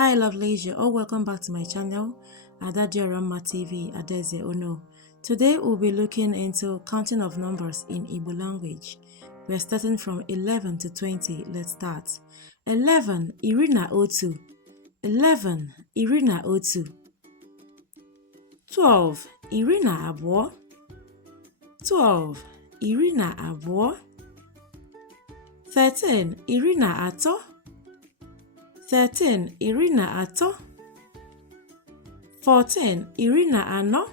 Hi lovelies, you're all welcome back to my channel, Adadiorama TV, Adeze Ono. Today we'll be looking into counting of numbers in Igbo language. We're starting from 11 to 20. Let's start. 11, Irina Otu. 11, Irina Otu. 12, Irina Abo. 12, Irina Abo. 13, Irina Ato. 13, Irina Ato. 14, Irina Ano.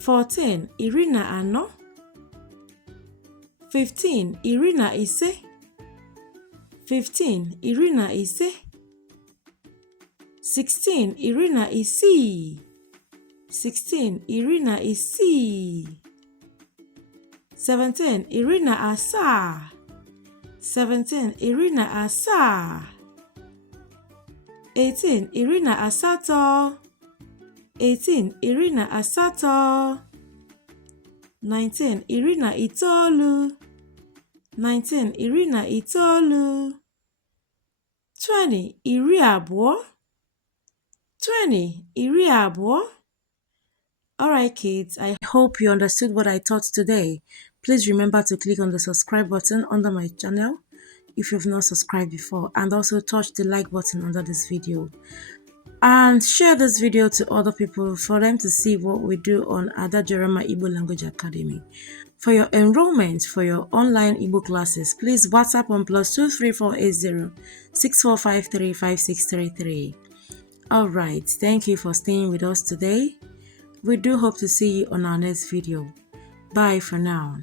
14, Irina Ano. 15, Irina Ise. 15, Irina Ise. 16, Irina Isi. 16, Irina Isi. 17, Irina Asa. 17, Irina Asa. 18, Irina Asato. 18, Irina Asato. 19, Irina Itolu. 19, Irina Itolu. 20, Iri Abo. 20, Iri Abo. Alright kids, I hope you understood what I taught today. Please remember to click on the subscribe button under my channel if you've not subscribed before, and also touch the like button under this video. And share this video to other people for them to see what we do on Adadiorama Igbo Language Academy. For your enrollment for your online Igbo classes, please WhatsApp on +23480 6453 5633. Alright, thank you for staying with us today. We do hope to see you on our next video. Bye for now.